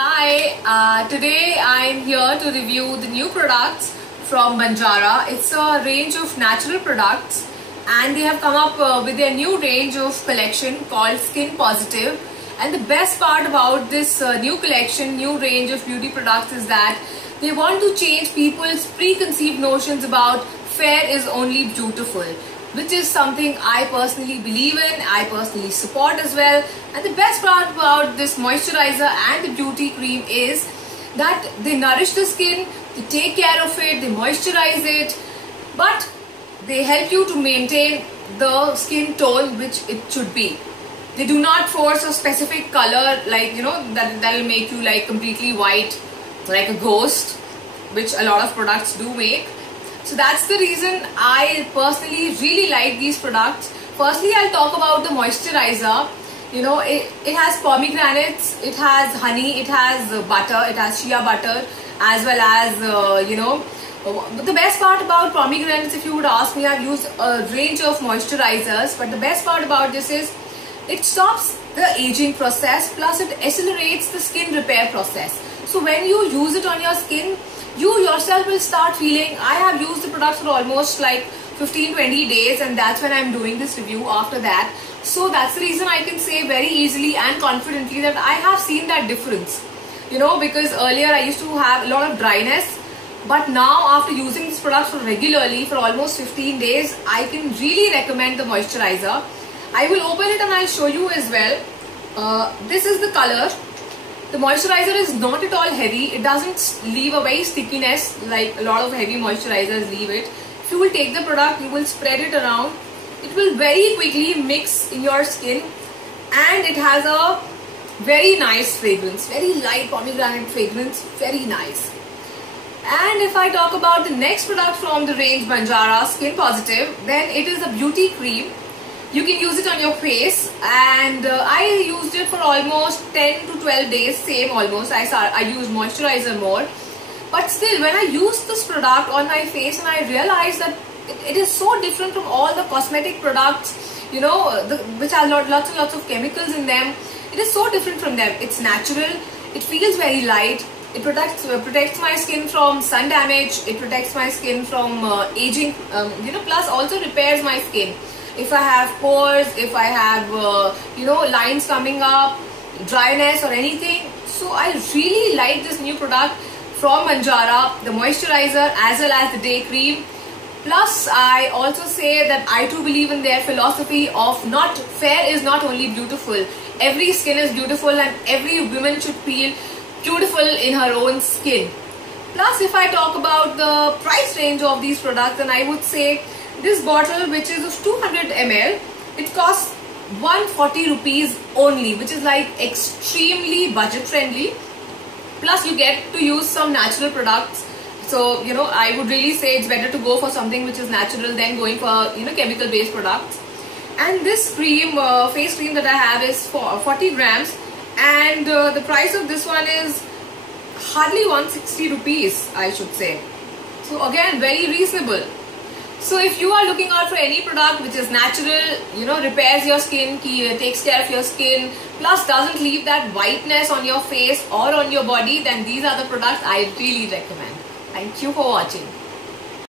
Hi, today I'm here to review the new products from Banjara. It's a range of natural products and they have come up with their new range of collection called Skin Positive. And the best part about this new collection, new range of beauty products is that they want to change people's preconceived notions about fair is only beautiful, which is something I personally believe in, I personally support as well. And the best part about this moisturizer and the beauty cream is that they nourish the skin, they take care of it, they moisturize it, but they help you to maintain the skin tone which it should be. They do not force a specific color like, that'll make you like completely white, like a ghost, which a lot of products do make. So that's the reason I personally really like these products. Firstly, I'll talk about the moisturizer. It has pomegranates, it has honey, it has butter, it has shea butter, as well as, the best part about pomegranates, if you would ask me, I've used a range of moisturizers, but the best part about this is it stops the aging process, plus it accelerates the skin repair process. So when you use it on your skin, you yourself will start feeling, I have used the products for almost like 15-20 days, and that's when I'm doing this review after that. So that's the reason I can say very easily and confidently that I have seen that difference. Because earlier I used to have a lot of dryness, but now after using this product regularly for almost 15 days, I can really recommend the moisturizer. I will open it and I'll show you as well. This is the color. The moisturizer is not at all heavy. It doesn't leave a very stickiness like a lot of heavy moisturizers leave it. If you will take the product, you will spread it around. It will very quickly mix in your skin, and it has a very nice fragrance, very light pomegranate fragrance, very nice. And if I talk about the next product from the range Banjara, Skin Positive, then it is a beauty cream. You can use it on your face, and I used it for almost 10 to 12 days, same almost. I used moisturizer more, but still when I used this product on my face and I realized that it is so different from all the cosmetic products, which have lots and lots of chemicals in them. It is so different from them. It's natural, it feels very light, it protects my skin from sun damage, it protects my skin from aging, plus also repairs my skin. If I have pores, if I have, lines coming up, dryness or anything. So I really like this new product from Banjara, the moisturizer as well as the day cream. Plus, I also say that I too believe in their philosophy of fair is not only beautiful. Every skin is beautiful and every woman should feel beautiful in her own skin. Plus, if I talk about the price range of these products, then I would say this bottle, which is of 200 ml, it costs 140 rupees only, which is like extremely budget friendly. Plus you get to use some natural products. So, I would really say it's better to go for something which is natural than going for, chemical based products. And this cream, face cream that I have is for 40 grams. And the price of this one is hardly 160 rupees, I should say. So again, very reasonable. So if you are looking out for any product which is natural, repairs your skin, takes care of your skin, plus doesn't leave that whiteness on your face or on your body, then these are the products I really recommend. Thank you for watching.